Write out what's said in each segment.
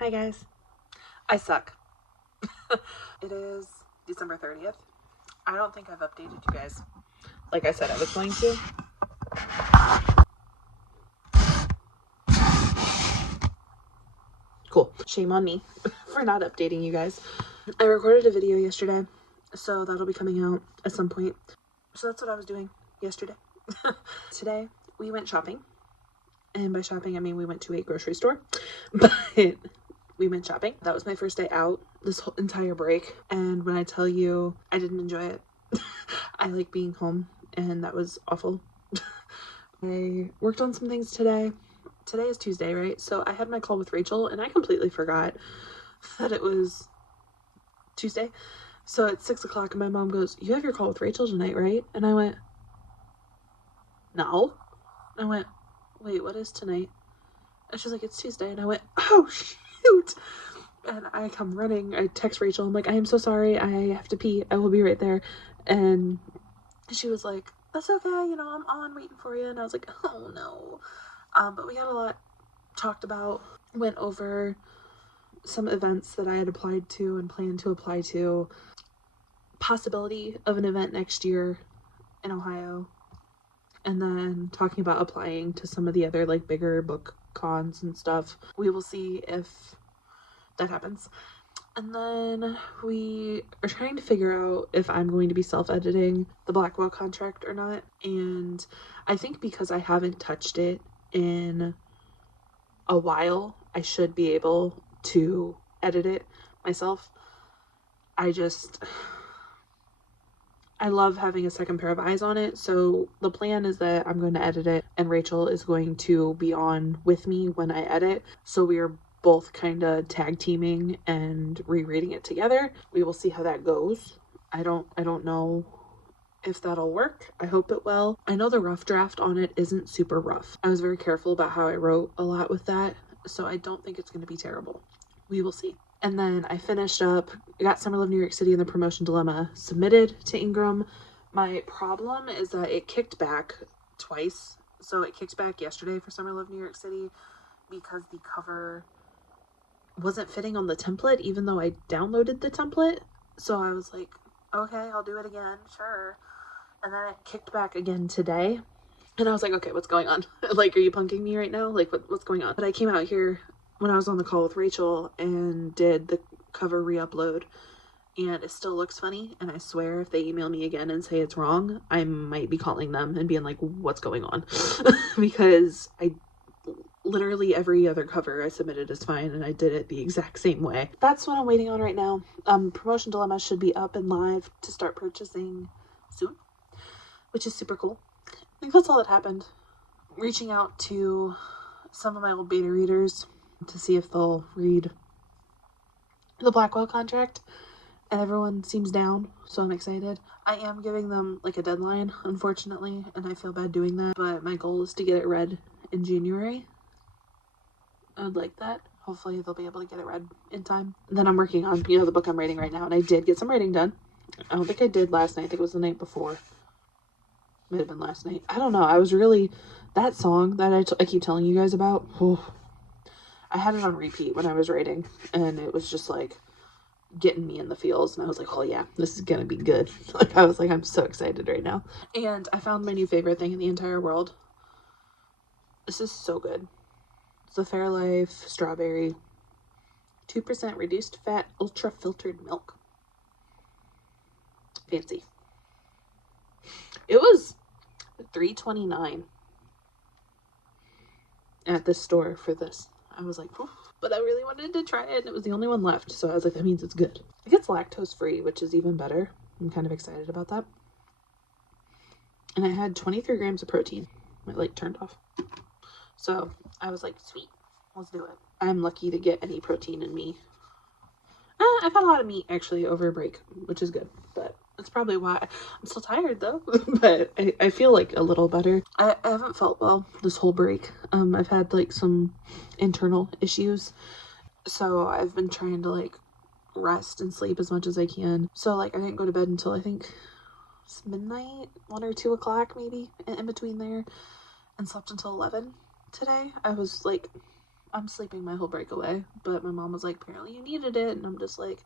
Hi guys. I suck. It is December 30th. I don't think I've updated you guys like I said I was going to. Cool. Shame on me for not updating you guys. I recorded a video yesterday, so that'll be coming out at some point. So that's what I was doing yesterday. Today, we went shopping. And by shopping, I mean we went to a grocery store. But we went shopping. That was my first day out this whole entire break. And when I tell you I didn't enjoy it, I like being home, and that was awful. I worked on some things today. Today is Tuesday, right? So I had my call with Rachel, and I completely forgot that it was Tuesday. So at 6 o'clock, and my mom goes, "You have your call with Rachel tonight, right?" And I went, "No." I went, "Wait, what is tonight?" And she's like, "It's Tuesday." And I went, "Oh, shoot." And I come running. I text Rachel. I'm like, "I am so sorry. I have to pee. I will be right there." And she was like, "That's okay. You know, I'm on waiting for you." And I was like, "Oh, no." But we got a lot talked about. Went over some events that I had applied to and planned to apply to. Possibility of an event next year in Ohio. And then talking about applying to some of the other like bigger book cons and stuff. We will see if that happens. And then we are trying to figure out if I'm going to be self-editing the Blackwell contract or not. And I think because I haven't touched it in a while, I should be able to edit it myself. I love having a second pair of eyes on it. So the plan is that I'm going to edit it and Rachel is going to be on with me when I edit. So we are both kind of tag teaming and rereading it together. We will see how that goes. I don't know if that'll work. I hope it will. I know the rough draft on it isn't super rough. I was very careful about how I wrote a lot with that, so I don't think it's going to be terrible. We will see. And then I finished up, I got Summer Love New York City and the Promotion Dilemma submitted to Ingram. My problem is that it kicked back twice. So it kicked back yesterday for Summer Love New York City because the cover wasn't fitting on the template, even though I downloaded the template. So I was like, okay, I'll do it again, sure. And then it kicked back again today. And I was like, okay, what's going on? Like, are you punking me right now? Like, what's going on? But I came out here when I was on the call with Rachel and did the cover re-upload, and it still looks funny. And I swear if they email me again and say it's wrong, I might be calling them and being like, what's going on? Because I literally every other cover I submitted is fine, and I did it the exact same way. That's what I'm waiting on right now. Promotion Dilemma should be up and live to start purchasing soon, which is super cool. I think that's all that happened. Reaching out to some of my old beta readers to see if they'll read the Blackwell contract, and everyone seems down, so I'm excited. I am giving them like a deadline, unfortunately, and I feel bad doing that, but my goal is to get it read in January. I would like that. Hopefully they'll be able to get it read in time. And then I'm working on, the book I'm writing right now, and I did get some writing done. I don't think I did last night. I think it was the night before. Might have been last night. I don't know. I was really, that song that I keep telling you guys about, I had it on repeat when I was writing, and it was just like getting me in the feels, and I was like, oh yeah, this is gonna be good. Like, I was like, I'm so excited right now. And I found my new favorite thing in the entire world. This is so good. It's the Fairlife strawberry 2% reduced fat ultra filtered milk. Fancy. It was $3.29 at the store for this. I was like, but I really wanted to try it, and it was the only one left, so I was like, that means it's good. I think it's lactose free, which is even better. I'm kind of excited about that. And I had 23 grams of protein. My light turned off. So I was like, sweet, let's do it. I'm lucky to get any protein in me. I've had a lot of meat actually over a break, which is good, but that's probably why. I'm still tired though, but I feel like a little better. I haven't felt well this whole break. I've had like some internal issues, so I've been trying to like rest and sleep as much as I can. So like I didn't go to bed until I think it's midnight, 1 or 2 o'clock maybe, in between there, and slept until 11 today. I was like I'm sleeping my whole break away, but my mom was like, apparently you needed it, and I'm just like,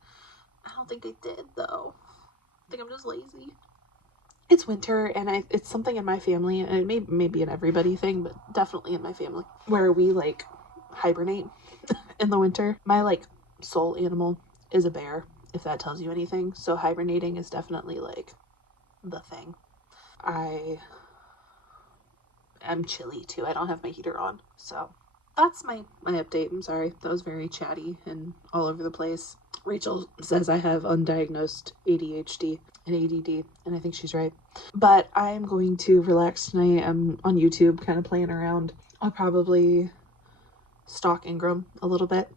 I don't think I did, though. I think I'm just lazy. It's winter, and it's something in my family, and it may be an everybody thing, but definitely in my family, where we, like, hibernate in the winter. My, like, soul animal is a bear, if that tells you anything, so hibernating is definitely, like, the thing. I'm chilly, too. I don't have my heater on, so that's my update. I'm sorry, that was very chatty and all over the place. Rachel says I have undiagnosed ADHD and ADD, and I think she's right. But I'm going to relax tonight. I'm on YouTube kind of playing around. I'll probably stalk Ingram a little bit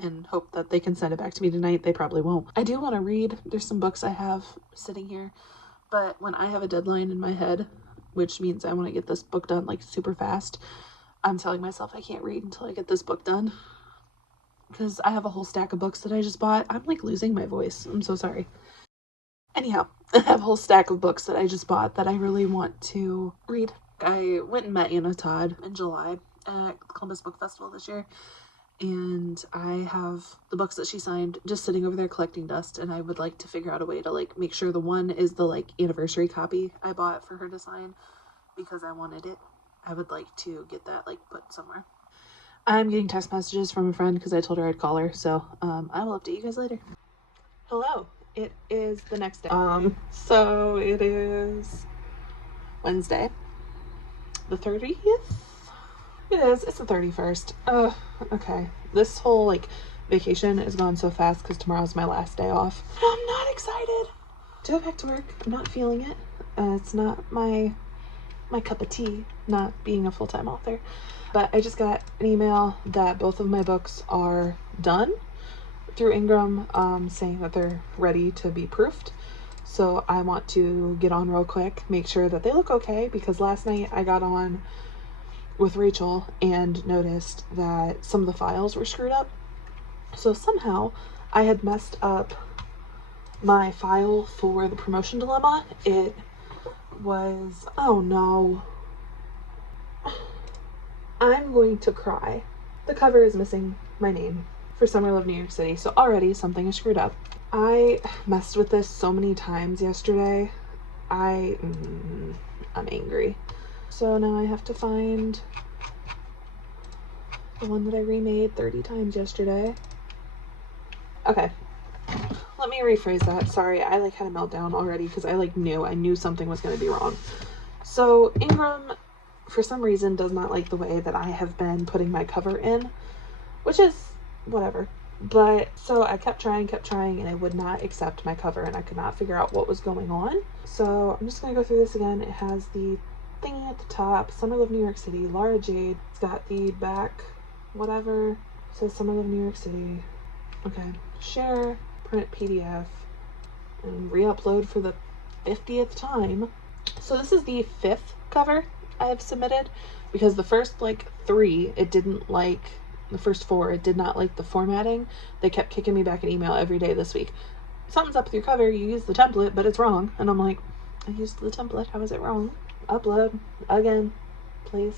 and hope that they can send it back to me tonight. They probably won't. I do want to read. There's some books I have sitting here, but when I have a deadline in my head, which means I want to get this book done like super fast, I'm telling myself I can't read until I get this book done, because I have a whole stack of books that I just bought. I'm like losing my voice. I'm so sorry. Anyhow, I have a whole stack of books that I just bought that I really want to read. I went and met Anna Todd in July at Columbus Book Festival this year, and I have the books that she signed just sitting over there collecting dust, and I would like to figure out a way to like make sure the one is the like anniversary copy I bought for her to sign, because I wanted it. I would like to get that like put somewhere. I'm getting text messages from a friend because I told her I'd call her, so I will update you guys later. Hello. It is the next day. So it is Wednesday, the 30th? It is. It's the 31st. Okay. This whole, like, vacation is gone so fast because tomorrow's my last day off. I'm not excited to go back to work. I'm not feeling it. It's not my cup of tea, not being a full-time author. But I just got an email that both of my books are done through Ingram, saying that they're ready to be proofed. So I want to get on real quick, make sure that they look okay, because last night I got on with Rachel and noticed that some of the files were screwed up. So somehow I had messed up my file for the Promotion Dilemma. It was, oh no, I'm going to cry. The cover is missing my name for Summer Love New York City, so already something is screwed up. I messed with this so many times yesterday. I'm angry. So now I have to find the one that I remade 30 times yesterday. Okay, let me rephrase that. Sorry, I like had a meltdown already because I knew something was going to be wrong. So Ingram, for some reason, does not like the way that I have been putting my cover in, which is whatever. But so I kept trying, and I would not accept my cover, and I could not figure out what was going on. So I'm just going to go through this again. It has the thingy at the top, Summer Love New York City, Laura Jade. It's got the back, whatever, it says Summer Love New York City. Okay, share, print PDF, and re-upload for the 50th time. So this is the 5th cover I have submitted, because the first 3, it didn't like. The first 4, it did not like the formatting. They kept kicking me back an email every day this week. Something's up with your cover, you used the template, but it's wrong. And I'm like, I used the template, how is it wrong? Upload, again, please.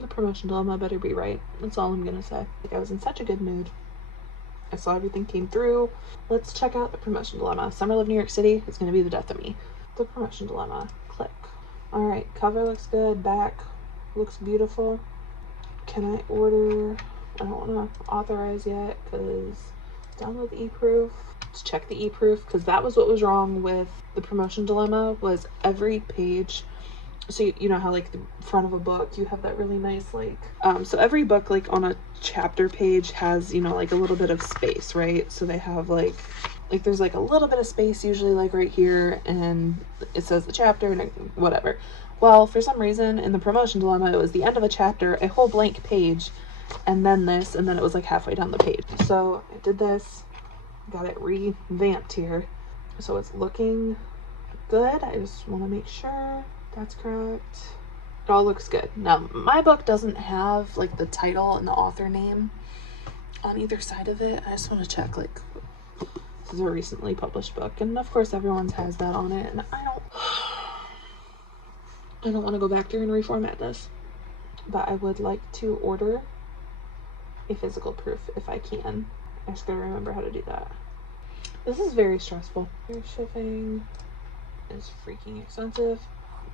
The Promotion Dilemma better be right. That's all I'm gonna say. I was in such a good mood. I saw everything came through. Let's check out the Promotion Dilemma. Summer Love New York City is gonna be the death of me. The Promotion Dilemma, click. All right, cover looks good, back looks beautiful. Can I order? I don't want to authorize yet because download the e-proof. Let's check the e-proof, because that was what was wrong with the Promotion Dilemma, was every page. So you know how the front of a book, you have that really nice so every book on a chapter page has, a little bit of space, right? So they have there's a little bit of space usually right here, and it says the chapter and whatever. Well, for some reason in the Promotion Dilemma, it was the end of a chapter, a whole blank page, and then this, and then it was halfway down the page. So I did this, got it revamped here. So it's looking good. I just want to make sure that's correct. It all looks good. Now, my book doesn't have the title and the author name on either side of it. I just want to check this is a recently published book, and of course everyone's has that on it, and I don't want to go back there and reformat this. but I would like to order a physical proof if I can. I just gotta remember how to do that. This is very stressful. Your shipping is freaking expensive.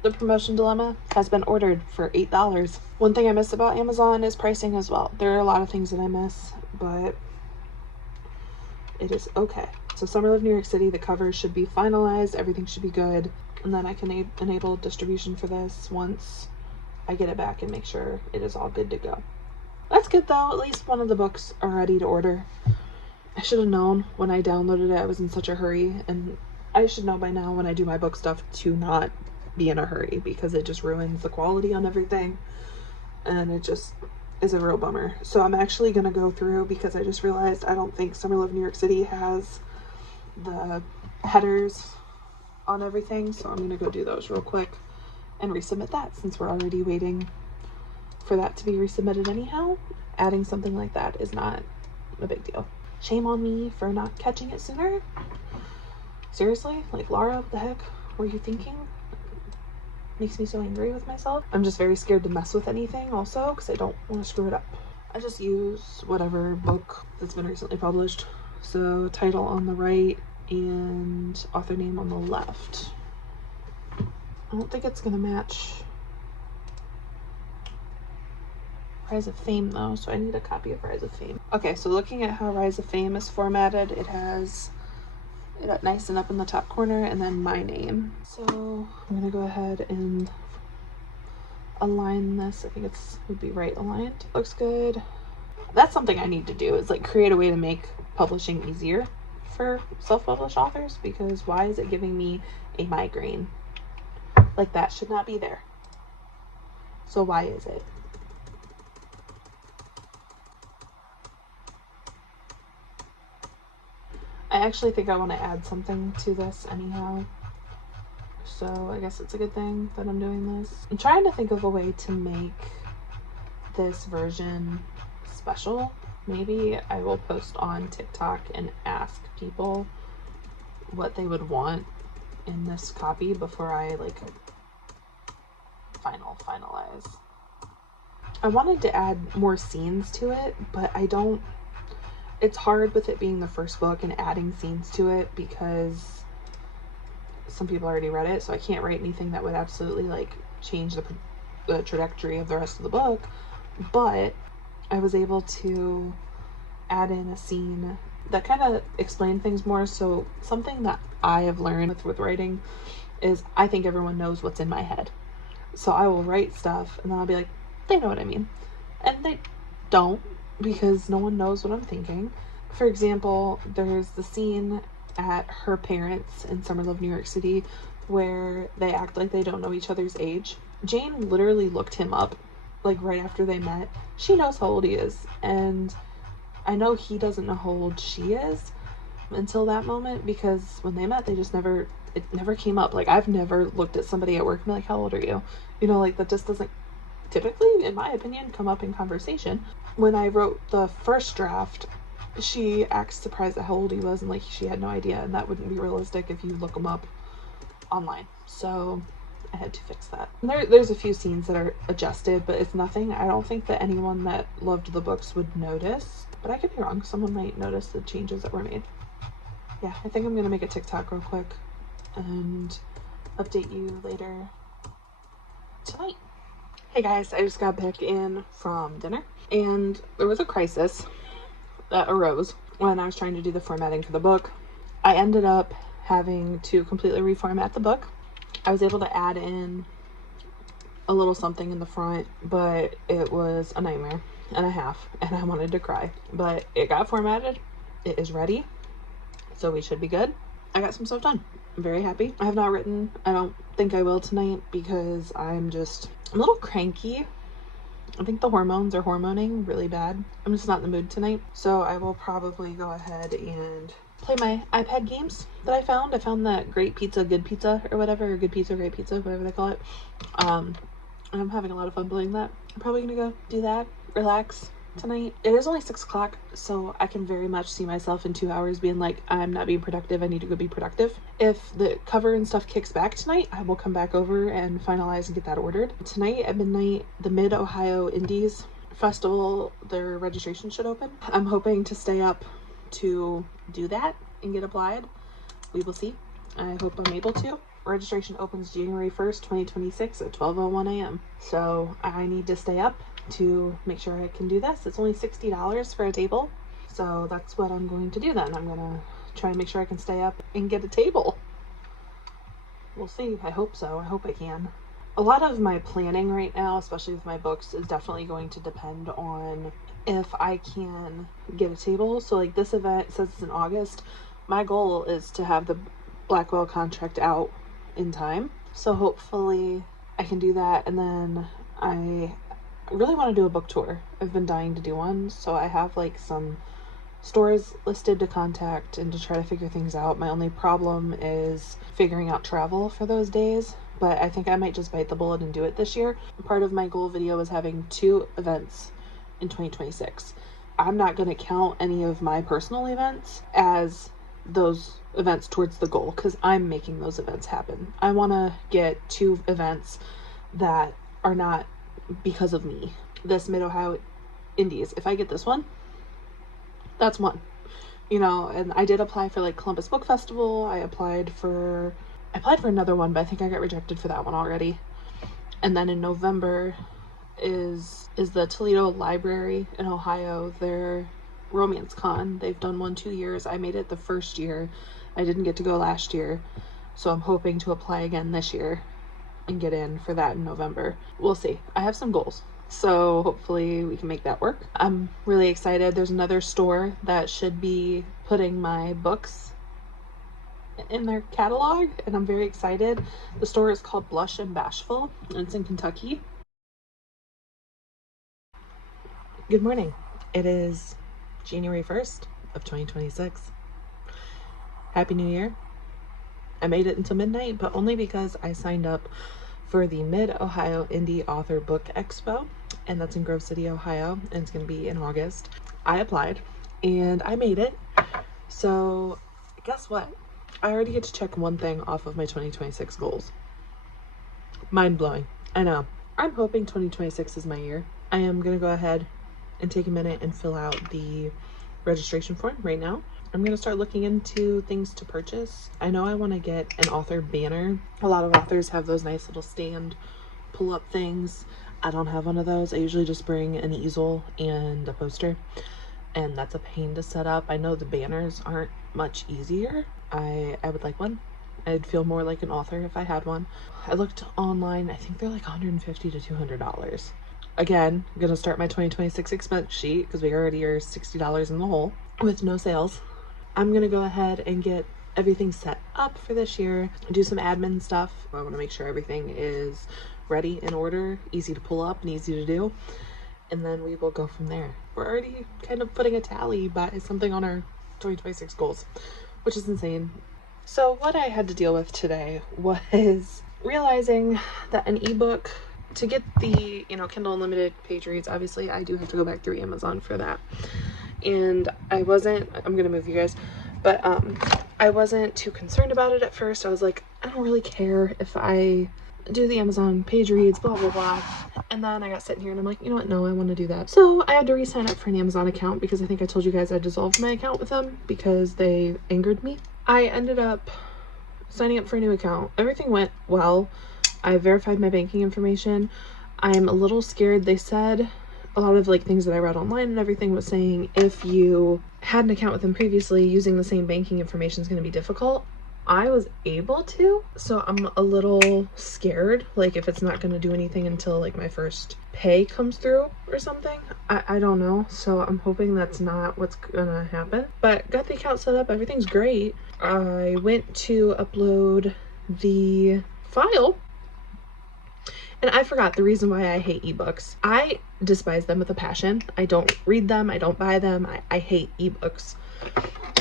The Promotion Dilemma has been ordered for $8. One thing I miss about Amazon is pricing as well. There are a lot of things that I miss, but it is okay. So Summer Love New York City, the cover should be finalized, everything should be good, and then I can enable distribution for this once I get it back and make sure it is all good to go. That's good though, at least one of the books are ready to order. I should have known when I downloaded it I was in such a hurry, and I should know by now when I do my book stuff to not be in a hurry because it just ruins the quality on everything, and it just is a real bummer. So I'm actually gonna go through, because I just realized I don't think Summer Love New York City has the headers on everything, so I'm gonna go do those real quick and resubmit that, since we're already waiting for that to be resubmitted anyhow. Adding something like that is not a big deal. Shame on me for not catching it sooner. Seriously, like, Laura, what the heck were you thinking? Makes me so angry with myself. I'm just very scared to mess with anything also because I don't want to screw it up. I just use whatever book that's been recently published. So title on the right and author name on the left. I don't think it's gonna match Rise of Fame though, so I need a copy of Rise of Fame. Okay, so looking at how Rise of Fame is formatted, it has it nice and up in the top corner and then my name. So I'm gonna go ahead and align this. I think it's would be right aligned. Looks good. That's something I need to do, is like create a way to make publishing easier for self-published authors, because why is it giving me a migraine? Like, that should not be there. So why is it? I actually think I want to add something to this anyhow, so I guess it's a good thing that I'm doing this. I'm trying to think of a way to make this version special. Maybe I will post on TikTok and ask people what they would want in this copy before I like finalize. I wanted to add more scenes to it, but I don't, it's hard with it being the first book and adding scenes to it because some people already read it, so I can't write anything that would absolutely like change the trajectory of the rest of the book. But I was able to add in a scene that kind of explained things more. So something that I have learned with writing is I think everyone knows what's in my head. So I will write stuff and then I'll be like, they know what I mean. And they don't, because no one knows what I'm thinking. For example, there's the scene at her parents in Summer Love New York City where they act like they don't know each other's age. Jane literally looked him up like right after they met. She knows how old he is, and I know he doesn't know how old she is until that moment, because when they met they just never, it never came up. Like, I've never looked at somebody at work and be like, how old are you? You know, like, that just doesn't typically, in my opinion, come up in conversation. When I wrote the first draft, she acts surprised at how old he was, and like she had no idea, and that wouldn't be realistic if you look him up online. So I had to fix that. There's a few scenes that are adjusted, but it's nothing I don't think that anyone that loved the books would notice, but I could be wrong. Someone might notice the changes that were made. Yeah, I think I'm gonna make a TikTok real quick and update you later tonight. Hey guys, I just got back in from dinner, and there was a crisis that arose when I was trying to do the formatting for the book. I ended up having to completely reformat the book. I was able to add in a little something in the front, but it was a nightmare and a half, and I wanted to cry. But it got formatted, it is ready, so we should be good. I got some stuff done. I'm very happy. I have not written. I don't think I will tonight because I'm a little cranky. I think the hormones are hormoning really bad. I'm just not in the mood tonight. So I will probably go ahead and play my iPad games that I found. I found that Great Pizza, Good Pizza, or whatever, or Good Pizza, Great Pizza, whatever they call it. And I'm having a lot of fun playing that. I'm probably gonna go do that, relax, tonight. It is only 6 o'clock, so I can very much see myself in 2 hours being like, I'm not being productive, I need to go be productive. If the cover and stuff kicks back tonight, I will come back over and finalize and get that ordered. Tonight at midnight, the Mid-Ohio Indies Festival, their registration should open. I'm hoping to stay up to do that and get applied. We will see. I hope I'm able to. Registration opens January 1st, 2026 at 12:01 a.m. So I need to stay up to make sure I can do this. It's only $60 for a table. So that's what I'm going to do then. I'm going to try and make sure I can stay up and get a table. We'll see. I hope so. I hope I can. A lot of my planning right now, especially with my books, is definitely going to depend on if I can get a table. So like this event says it's in August. My goal is to have the Blackwell contract out in time. So hopefully I can do that. And then I really want to do a book tour. I've been dying to do one. So I have like some stores listed to contact and to try to figure things out. My only problem is figuring out travel for those days, but I think I might just bite the bullet and do it this year. Part of my goal video is having 2 events in 2026. I'm not going to count any of my personal events as those events towards the goal because I'm making those events happen. I want to get 2 events that are not because of me. This Mid-Ohio Indies, if I get this one, that's one, you know. And I did apply for like Columbus Book Festival. I applied for another one, but I think I got rejected for that one already. And then in November is the Toledo Library in Ohio, their Romance Con. They've done one 2 years. I made it the first year. I didn't get to go last year, so I'm hoping to apply again this year and get in for that in November. We'll see. I have some goals, so hopefully we can make that work. I'm really excited. There's another store that should be putting my books in their catalog, and I'm very excited. The store is called Blush and Bashful, and it's in Kentucky. Good morning. It is January 1st of 2026. Happy New Year. I made it until midnight, but only because I signed up for the Mid-Ohio Indie Author Book Expo, and that's in Grove City, Ohio, and it's going to be in August. I applied, and I made it. So guess what? I already get to check one thing off of my 2026 goals. Mind-blowing. I know. I'm hoping 2026 is my year. I am going to go ahead and take a minute and fill out the registration form right now. I'm going to start looking into things to purchase. I know I want to get an author banner. A lot of authors have those nice little stand pull-up things. I don't have one of those. I usually just bring an easel and a poster, and that's a pain to set up. I know the banners aren't much easier. I would like one. I'd feel more like an author if I had one. I looked online. I think they're like $150 to $200. Again, I'm going to start my 2026 expense sheet because we already are $60 in the hole with no sales. I'm going to go ahead and get everything set up for this year, do some admin stuff. I want to make sure everything is ready, in order, easy to pull up and easy to do. And then we will go from there. We're already kind of putting a tally by something on our 2026 goals, which is insane. So what I had to deal with today was realizing that an ebook, to get the, Kindle Unlimited page reads, obviously I do have to go back through Amazon for that. And I'm gonna move you guys, but I wasn't too concerned about it at first. I was like, I don't really care if I do the Amazon page reads, blah blah blah. And then I got sitting here and I'm like, you know what, no, I want to do that. So I had to re-sign up for an Amazon account because I think I told you guys I dissolved my account with them because they angered me. I ended up signing up for a new account. Everything went well. I verified my banking information. I'm a little scared. They said a lot of things that I read online and everything was saying if you had an account with them previously, using the same banking information is going to be difficult. I was able to, so I'm a little scared, if it's not going to do anything until my first pay comes through or something. I don't know, so I'm hoping that's not what's gonna happen. But got the account set up, everything's great. I went to upload the file, and I forgot the reason why I hate ebooks. I despise them with a passion. I don't read them, I don't buy them, I hate ebooks.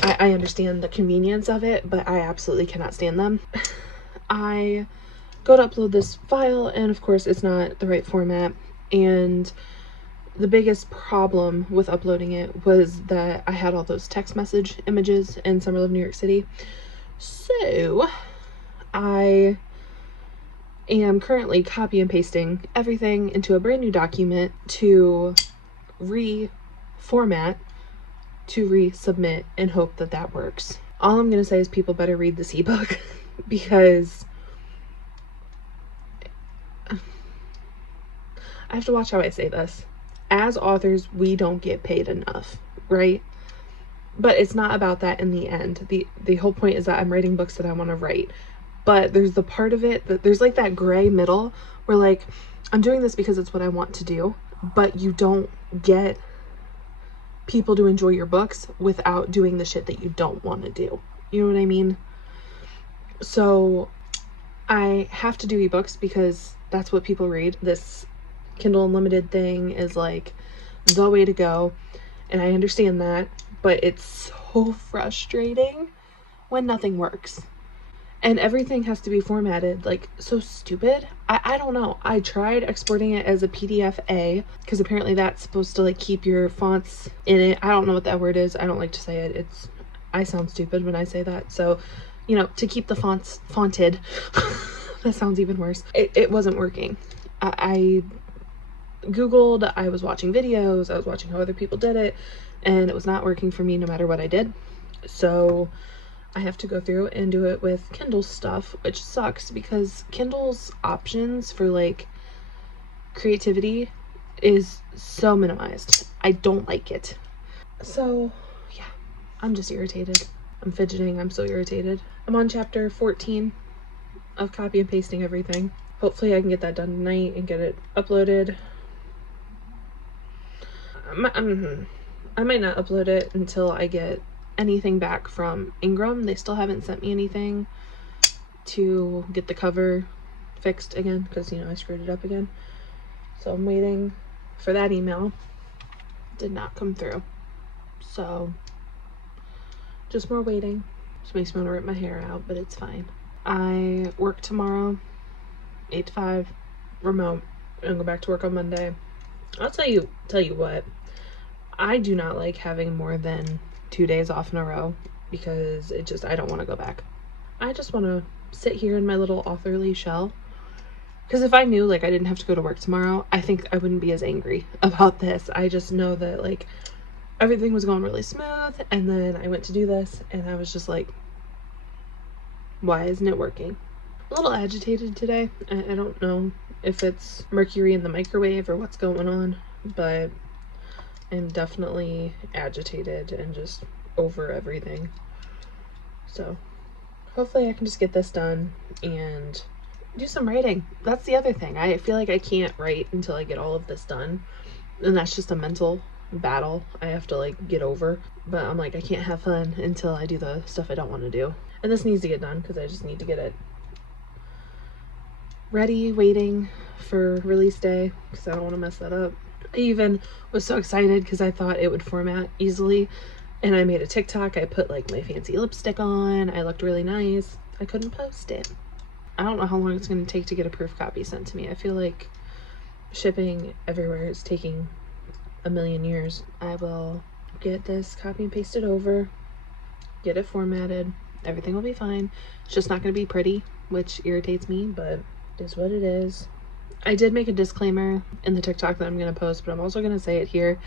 I understand the convenience of it, but I absolutely cannot stand them. I go to upload this file, and of course it's not the right format, and the biggest problem with uploading it was that I had all those text message images in Summer Love New York City. So I am currently copy and pasting everything into a brand new document to reformat, to resubmit, and hope that that works. All I'm going to say is people better read this ebook because I have to watch how I say this. As authors, we don't get paid enough, right? But it's not about that in the end. The whole point is that I'm writing books that I want to write. But there's the part of it that there's like that gray middle where like I'm doing this because it's what I want to do, but you don't get people to enjoy your books without doing the shit that you don't want to do. You know what I mean? So I have to do ebooks because that's what people read. This Kindle Unlimited thing is like the way to go, and I understand that, but it's so frustrating when nothing works and everything has to be formatted like so stupid. I don't know. I tried exporting it as a PDF-A because apparently that's supposed to like keep your fonts in it. I don't know what that word is. I don't like to say it. I sound stupid when I say that. So, you know, to keep the fonts fonted. That sounds even worse. It wasn't working. I Googled, I was watching videos, I was watching how other people did it, and it was not working for me no matter what I did. So I have to go through and do it with Kindle stuff, which sucks because Kindle's options for like creativity is so minimized. I don't like it. So yeah, I'm just irritated. I'm fidgeting. I'm so irritated. I'm on chapter 14 of copy and pasting everything. Hopefully I can get that done tonight and get it uploaded. I might not upload it until I get anything back from Ingram. They still haven't sent me anything to get the cover fixed again because, you know, I screwed it up again. So I'm waiting for that email. Did not come through. So just more waiting. Just makes me want to rip my hair out, but it's fine. I work tomorrow, 8 to 5, remote, and go back to work on Monday. I'll tell you what, I do not like having more than 2 days off in a row because I don't want to go back. I just want to sit here in my little authorly shell. Because if I knew like I didn't have to go to work tomorrow, I think I wouldn't be as angry about this. I just know that like everything was going really smooth, and then I went to do this and I was just like, why isn't it working? A little agitated today. I don't know if it's mercury in the microwave or what's going on, but I'm definitely agitated and just over everything. So hopefully I can just get this done and do some writing. That's the other thing. I feel like I can't write until I get all of this done. And that's just a mental battle I have to like get over. But I'm like, I can't have fun until I do the stuff I don't want to do. And this needs to get done because I just need to get it ready, waiting for release day because I don't want to mess that up. I even was so excited because I thought it would format easily, and I made a TikTok. I put like my fancy lipstick on. I looked really nice. I couldn't post it. I don't know how long it's going to take to get a proof copy sent to me. I feel like shipping everywhere is taking a million years. I will get this copy and pasted over, get it formatted. Everything will be fine. It's just not going to be pretty, which irritates me, but it is what it is. I did make a disclaimer in the TikTok that I'm going to post, but I'm also going to say it here.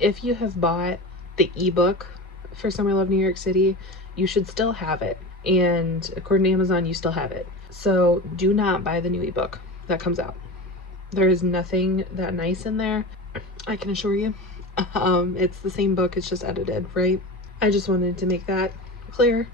If you have bought the ebook for Summer Love New York City, you should still have it. And according to Amazon, you still have it. So do not buy the new ebook that comes out. There is nothing that nice in there, I can assure you. It's the same book, it's just edited, right? I just wanted to make that clear.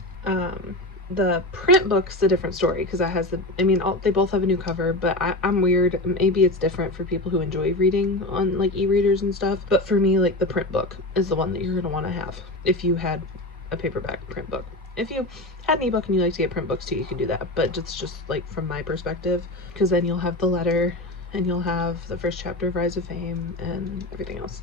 The print book's a different story because that has they both have a new cover, but I'm weird. Maybe it's different for people who enjoy reading on like e-readers and stuff. But for me, like the print book is the one that you're going to want to have if you had a paperback print book. If you had an ebook and you like to get print books too, you can do that. But it's just like from my perspective, because then you'll have the letter and you'll have the first chapter of Rise of Fame and everything else.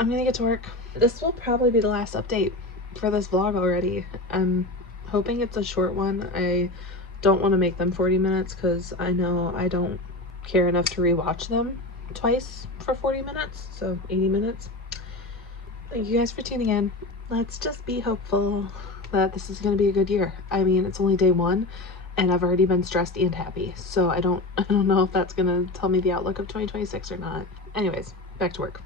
I'm gonna get to work. This will probably be the last update for this vlog already. I'm hoping it's a short one. I don't want to make them 40 minutes because I know I don't care enough to rewatch them twice for 40 minutes, so 80 minutes. Thank you guys for tuning in. Let's just be hopeful that this is going to be a good year. I mean, it's only day one and I've already been stressed and happy, so I don't know if that's going to tell me the outlook of 2026 or not. Anyways, back to work.